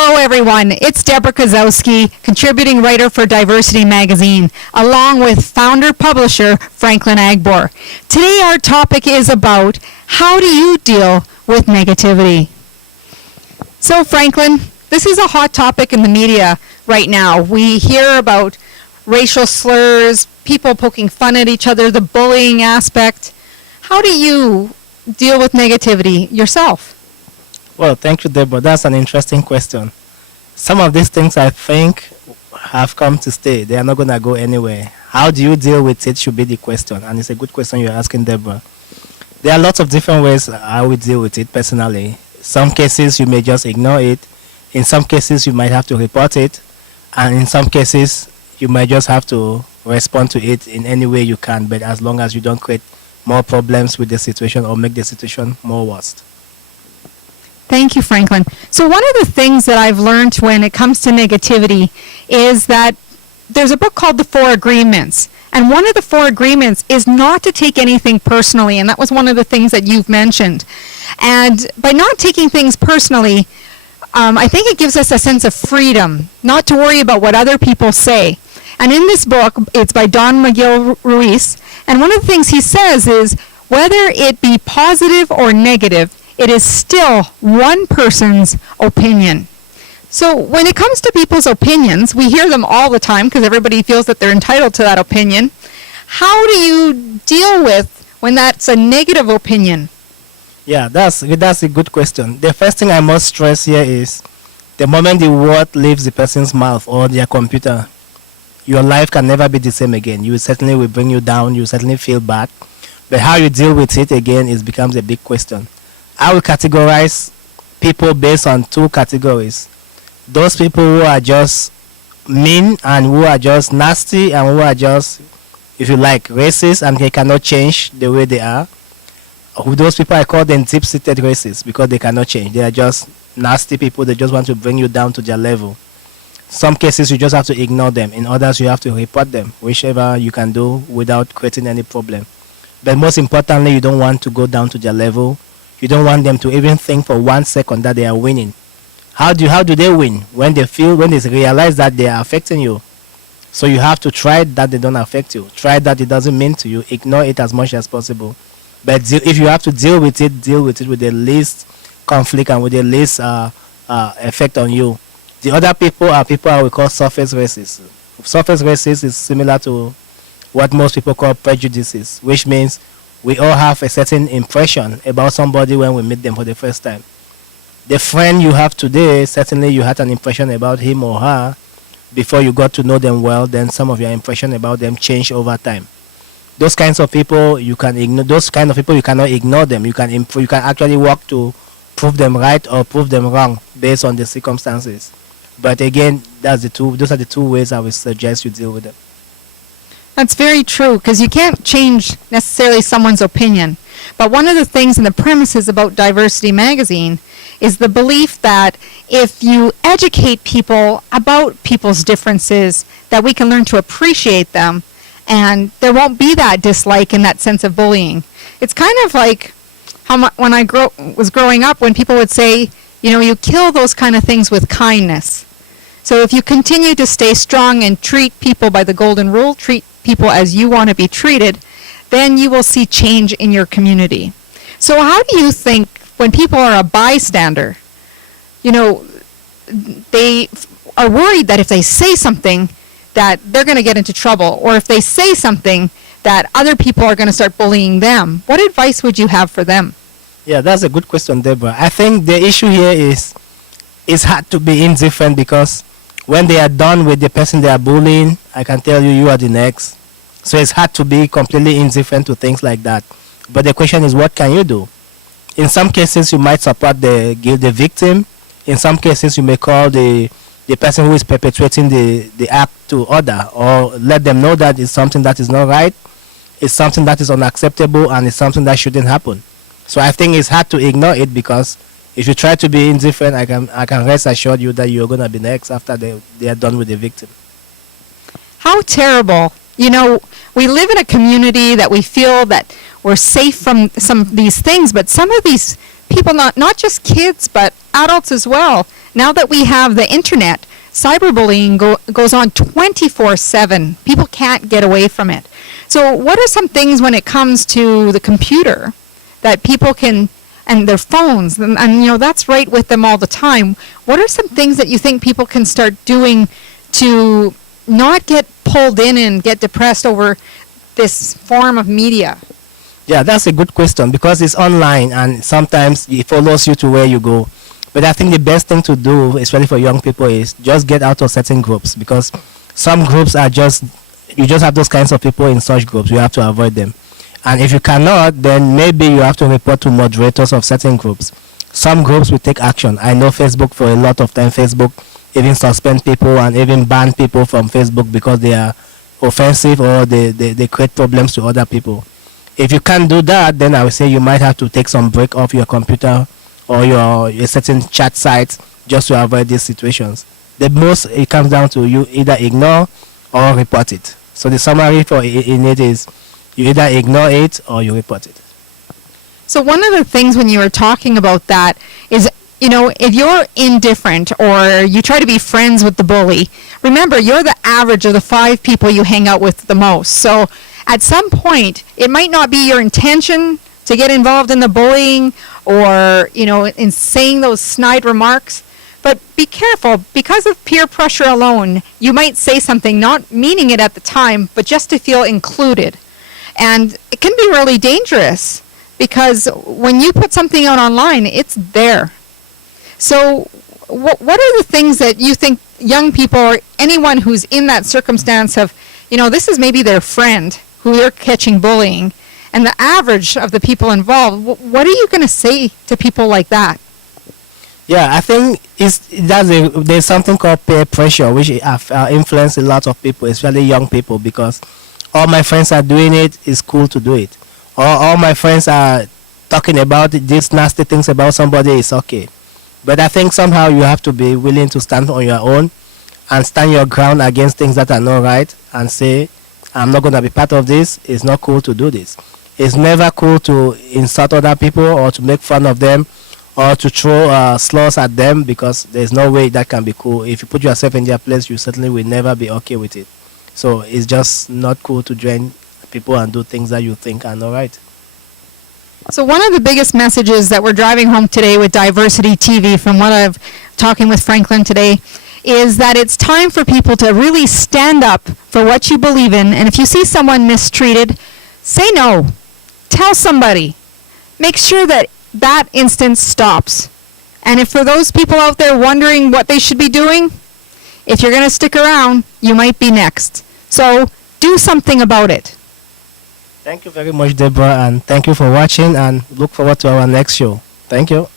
Hello, everyone. It's Deborah Kozowski, contributing writer for Diversity Magazine, along with founder-publisher Franklin Agbor. Today, our topic is about how do you deal with negativity? So, Franklin, this is a hot topic in the media right now. We hear about racial slurs, people poking fun at each other, the bullying aspect. How do you deal with negativity yourself? Well, thank you, Deborah. That's an interesting question. Some of these things I think have come to stay. They are not going to go anywhere. How do you deal with it should be the question. And it's a good question you're asking, Deborah. There are lots of different ways how we deal with it personally. Some cases you may just ignore it. In some cases you might have to report it. And in some cases you might just have to respond to it in any way you can, but as long as you don't create more problems with the situation or make the situation more worse. Thank you, Franklin. So one of the things that I've learned when it comes to negativity is that there's a book called The Four Agreements. And one of the four agreements is not to take anything personally. And that was one of the things that you've mentioned. And by not taking things personally, I think it gives us a sense of freedom, not to worry about what other people say. And in this book, it's by Don Miguel Ruiz. And one of the things he says is, whether it be positive or negative, it is still one person's opinion. So when it comes to people's opinions, we hear them all the time because everybody feels that they're entitled to that opinion. How do you deal with when that's a negative opinion? Yeah, that's a good question. The first thing I must stress here is the moment the word leaves the person's mouth or their computer, your life can never be the same again. You certainly will bring you down. You certainly feel bad. But how you deal with it again becomes a big question. I will categorize people based on two categories. Those people who are just mean and who are just nasty and who are just, if you like, racist and they cannot change the way they are. Those people, I call them deep-seated racists because they cannot change. They are just nasty people. They just want to bring you down to their level. Some cases you just have to ignore them. In others you have to report them, whichever you can do without creating any problem. But most importantly, you don't want to go down to their level. You don't want them to even think for 1 second that they are winning. How do they win? When they realize that they are affecting you. So you have to try that they don't affect you. Try that it doesn't mean to you. Ignore it as much as possible. But if you have to deal with it with the least conflict and with the least effect on you. The other people are people I would call surface racists. Surface racists is similar to what most people call prejudices, which means we all have a certain impression about somebody when we meet them for the first time. The friend you have today, certainly you had an impression about him or her before you got to know them well, then some of your impression about them change over time. Those kinds of people you can ignore. Those kind of people you cannot ignore them. You can actually work to prove them right or prove them wrong based on the circumstances. But again, those are the two ways I would suggest you deal with them. That's very true, because you can't change necessarily someone's opinion. But one of the things in the premises about Diversity Magazine is the belief that if you educate people about people's differences, that we can learn to appreciate them, and there won't be that dislike and that sense of bullying. It's kind of like when I was growing up, when people would say, you kill those kind of things with kindness. So if you continue to stay strong and treat people by the golden rule, treat people as you want to be treated, then you will see change in your community. So how do you think when people are a bystander, they are worried that if they say something that they're going to get into trouble, or if they say something that other people are going to start bullying them? What advice would you have for them? Yeah, that's a good question, Deborah. I think the issue here is it's hard to be indifferent because when they are done with the person they are bullying, I can tell you are the next. So it's hard to be completely indifferent to things like that. But the question is, what can you do? In some cases, you might support the victim. In some cases, you may call the person who is perpetrating the act to order, or let them know that it's something that is not right, it's something that is unacceptable, and it's something that shouldn't happen. So I think it's hard to ignore it because if you try to be indifferent, I can rest assured you that you're going to be next after they are done with the victim. How terrible. We live in a community that we feel that we're safe from some of these things, but some of these people, not just kids, but adults as well, Now that we have the internet, cyberbullying goes on 24/7. People can't get away from it. So what are some things when it comes to the computer that people can, and their phones, and you know, that's right with them all the time. What are some things that you think people can start doing to not get pulled in and get depressed over this form of media? Yeah, that's a good question because it's online and sometimes it follows you to where you go. But I think the best thing to do, especially for young people, is just get out of certain groups because some groups are just, you just have those kinds of people in such groups. You have to avoid them. And if you cannot, then maybe you have to report to moderators of certain groups. Some groups will take action. I know Facebook for a lot of time. Facebook even suspend people and even ban people from Facebook because they are offensive or they create problems to other people. If you can't do that, then I would say you might have to take some break off your computer or your certain chat sites just to avoid these situations. The most it comes down to you either ignore or report it. So the summary for in it is you either ignore it or you report it. So one of the things when you were talking about that is, you know, if you're indifferent or you try to be friends with the bully, remember you're the average of the 5 people you hang out with the most. So at some point, it might not be your intention to get involved in the bullying or, you know, in saying those snide remarks, but be careful. Because of peer pressure alone, you might say something not meaning it at the time, but just to feel included. And it can be really dangerous because when you put something out online, it's there. So what are the things that you think young people or anyone who's in that circumstance of, you know, this is maybe their friend who they're catching bullying, and the average of the people involved, what are you going to say to people like that? Yeah, I think there's something called peer pressure, which influence a lot of people, especially young people, because all my friends are doing it, it's cool to do it. Or all my friends are talking about these nasty things about somebody, it's okay. But I think somehow you have to be willing to stand on your own and stand your ground against things that are not right and say, I'm not going to be part of this. It's not cool to do this. It's never cool to insult other people or to make fun of them or to throw slurs at them because there's no way that can be cool. If you put yourself in their place, you certainly will never be okay with it. So it's just not cool to join people and do things that you think are not right. So one of the biggest messages that we're driving home today with Diversity TV, from what I've talking with Franklin today, is that it's time for people to really stand up for what you believe in. And if you see someone mistreated, say no. Tell somebody. Make sure that that instance stops. And if for those people out there wondering what they should be doing, if you're going to stick around, you might be next. So do something about it. Thank you very much, Deborah, and thank you for watching, and look forward to our next show. Thank you.